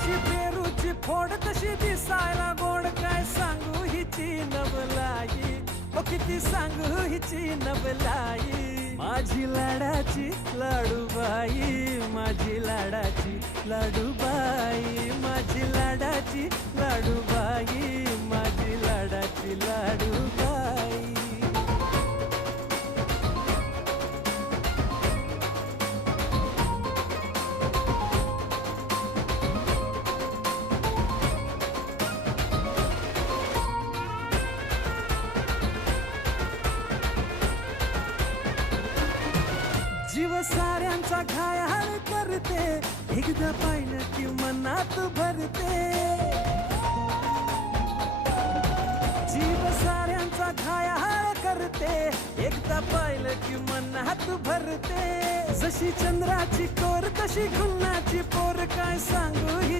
अशी पेरूची फोड कशी दिसायला गोड, काय सांगू हिची नवलाई, ओ किती सांगू हिची नवलाई. माझी लाडाची लाडूबाई, माझी लाडाची लाडूबाई, माझी लाडाची लाडूबाई, माझी लाडाची लाडूबाई. जीव साऱ्यांचा घायाळ करते, एकदा पाहिलं की मनात भरते. जीव साऱ्यांचा घायाळ करते, एकदा पाहिलं की मनात भरते. जशी चंद्राची कोर तशी गुन्हाची पोर, काय सांगू ही